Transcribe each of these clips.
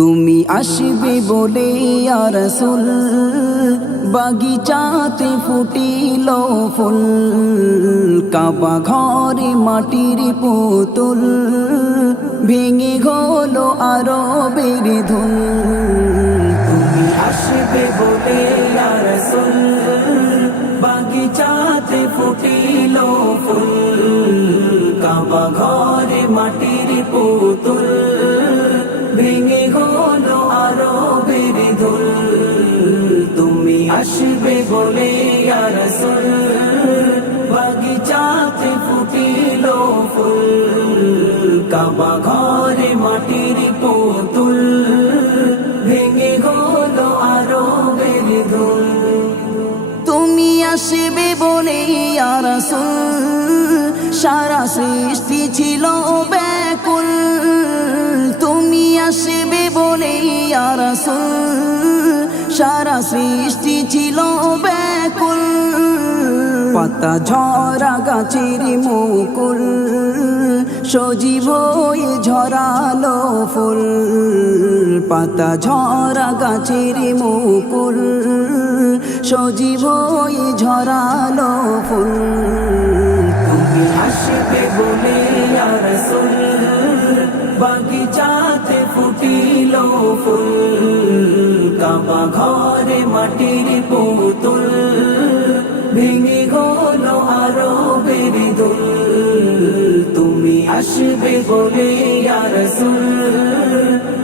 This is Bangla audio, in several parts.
তুমি আসবে বলে ইয়া রাসূল বাগিচাতে ফুটিল ফুল, কাবা ঘরে মাটির পুতুল ভেঙে হলো আরবের ধুল। তুমি আসবে বলে ইয়া রাসূল বাগিচাতে ফুটিল ফুল, কাবা ঘরে মাটির পুতুল ভেঙে হলো আরবের ধুল। তুমি আসবে বলে ইয়া রাসূল বাগিচাতে ফুটিল ফুল, কাবা ঘরে মাটির পুতুল ভেঙে হলো আরবের ধুল। তুমি আসবে বলে ইয়া রাসূল সারা সৃষ্টি ছিল ব্যাকুল। তুমি আসবে বলে ইয়া রাসূল সারা সৃষ্টি ছিল ব্যাকুল। পাতা ঝরা গাছের মুকুল সজীব হয়ে ঝরালো ফুল, পাতা ঝরা গাছের মুকুল সজীব হয়ে ঝরালো ফুল। তুমি আসবে বলে ইয়া রাসূল বাগিচাতে ফুটিল ফুল, কাবা ঘরে মাটির পুতুল ভেঙে হলো আরবের ধুল। তুমি আসবে বলে ইয়া রাসূল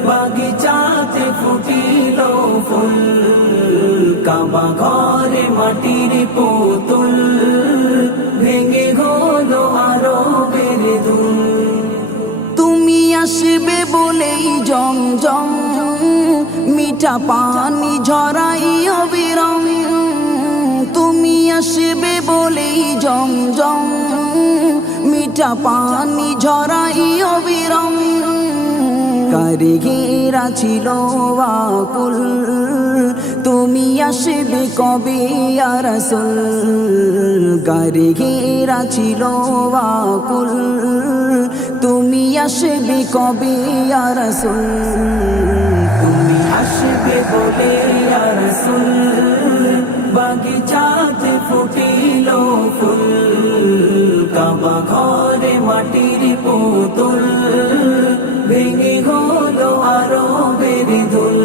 বাগিচাতে ফুটিল ফুল, কাবা ঘরে মাটির পুতুল ভেঙে হলো আরবের ধুল। তুমি আসবে বলেই জমজম মিঠা পানি ঝরাই অবিরাম। তুমি আসবে বলেই জমজম মিঠা পানি ঝরাই অবিরাম। কারিগেরা ছিল আকুল তুমি আসবে কবে ইয়া রাসূল, কারিগেরা ছিল আকুল তুমি আসবে কবে ইয়া রাসূল। তুমি আসবে বলে ইয়া রাসূল বাগিচাতে ফুটিল ফুল, কাবা ঘরে মাটির পুতুল ভেঙে হলো আরবের ধুল।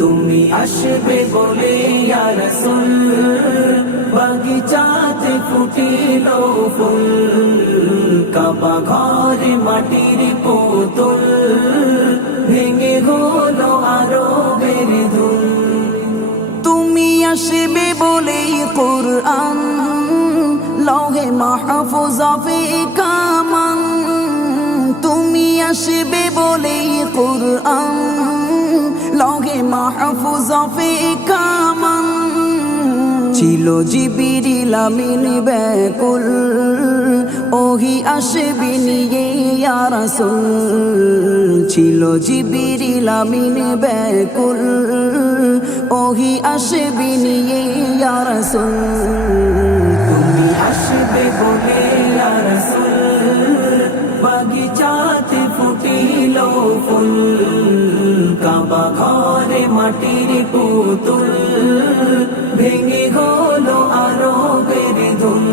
তুমি আসবে বলে ইয়া রাসূল বাগিচাতে ফুটিল ফুল, কাবা ঘরে মাটির পুতুল ভেঙে হলো আরবের ধুল। তুমি আসবে বলেই কুরআন লৌহে মাহফুজে কামান। তুমি আসবে বলেই কুরআন লৌহে মাহফুজে কামান। ছিল জিবরিল আমিন ব্যাকুল ওহি আসবে নিয়ে ইয়া রাসূল, ছিল জিবরিল আমিন ব্যাকুল ওহি আসবে নিয়ে ইয়া রাসূল। তুমি আসবে বলে ইয়া রাসূল বাগিচাতে ফুটিল ফুল, কাবা ঘরে মাটির পুতুল ভেঙে হলো আরবের ধুল।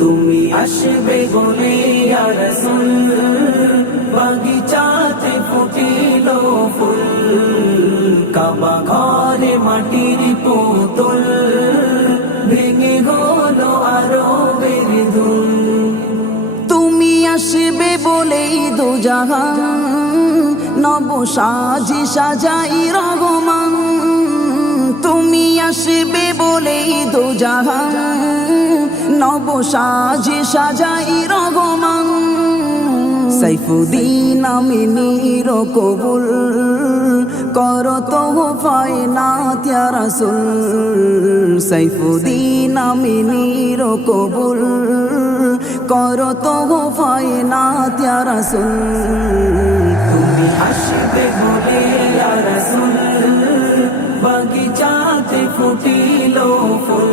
তুমি আসবে বলে ইয়া রাসূল বাগিচাতে ফুটিল ফুল, কাবা ঘরে মাটির পুতুল ভেঙে হলো আরবের ধুল। তুমি আসবে বলেই দোজাহান নব সাজি সাজাই রহমান। তুমি আসবে বলেই দোজাহান নব সাজি সাজাই রহমান। সাইফুদ্দিন আমিনীর কবুল করো তোহফায়ে নাত ইয়া রাসূল, সাইফুদ্দিন আমিনীর কবুল করো তোহফায়ে নাত ইয়া রাসূল। তুমি আসবে বলে ইয়া রাসূল বাগিচাতে ফুটিল ফুল,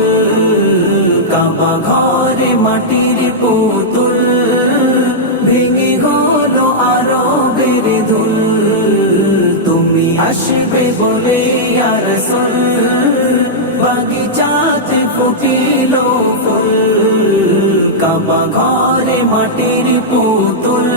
কাবা ঘরে মাটির পুতুল ভেঙে হলো আরবের ধুল। আসবে বলে ইয়া রাসূল বাগিচাতে ফুটিল ফুল কাবা ঘরে মাটির পুতুল